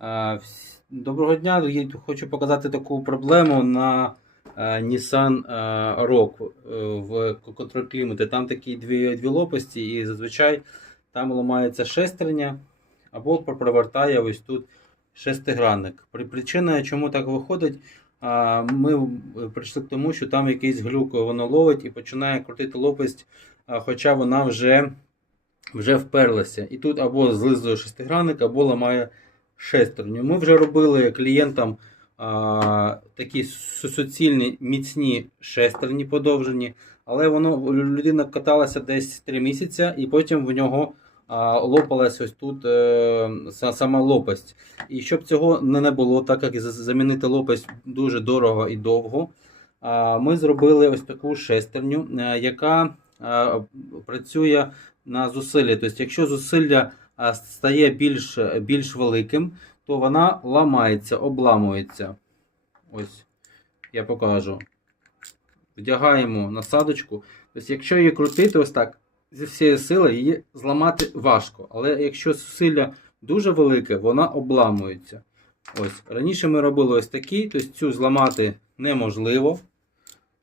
Вс- Доброго дня. Хочу показати таку проблему на е, Nissan е, Rogue е, в контроль клімату. Там такі дві, дві лопасті, і зазвичай там ламається шестерня або провертає ось тут шестигранник. Причина, чому так виходить, ми прийшли к тому, що там якийсь глюк воно ловить і починає крутити лопасть, хоча вона вже, вже вперлася. І тут або злизує шестигранник, або ламає шестерню. Ми вже робили клієнтам а, такі суцільні міцні шестерні подовжені, але воно людина каталася десь 3 місяці, і потім в нього а, лопалась ось тут е, сама лопасть. І щоб цього не було, так як замінити лопасть дуже дорого і довго, ми зробили ось таку шестерню, е, яка працює на зусиллі. Тобто, якщо зусилля стає більш, більш великим, то вона ламається, обламується. Ось, я покажу. Вдягаємо насадочку. Тобто, якщо її крутити ось так, зі всієї сили, її зламати важко. Але якщо зусилля дуже велике, вона обламується. Ось. Раніше ми робили ось такі, тобто цю зламати неможливо.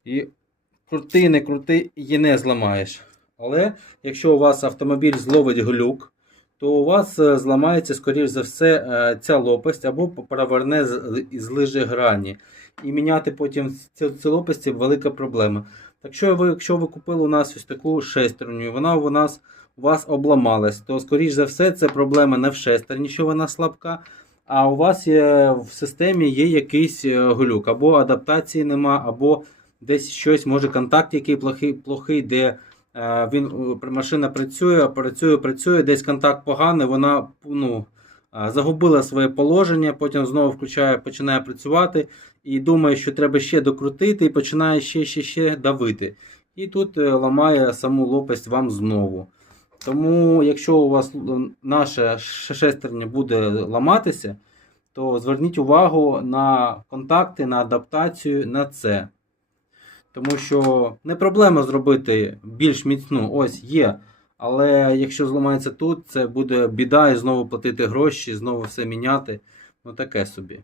І крути, не крути, її не зламаєш. Але якщо у вас автомобіль зловить глюк, то у вас е, зламається, скоріш за все, е, ця лопасть або переверне з- лижі грані. І міняти потім цю лопасть велика проблема. Так що ви, якщо ви купили у нас ось таку шестерню, і вона у нас у вас обламалась, то скоріш за все це проблема не в шестерні, що вона слабка, а у вас є, в системі є якийсь е, глюк, або адаптації нема, або десь щось, може контакт який плохий, плохий де він, е, машина працює, працює, працює, десь контакт поганий, вона ну, е, загубила своє положення, потім знову включає, починає працювати і думає, що треба ще докрутити, і починає ще, ще, ще давити. І тут е, ламає саму лопасть вам знову. Тому, якщо у вас наша шестерня буде ламатися, то зверніть увагу на контакти, на адаптацію, на це. Тому що не проблема зробити більш міцну, ось є. Але якщо зламається тут, це буде біда і знову платити гроші, знову все міняти. Ну таке собі.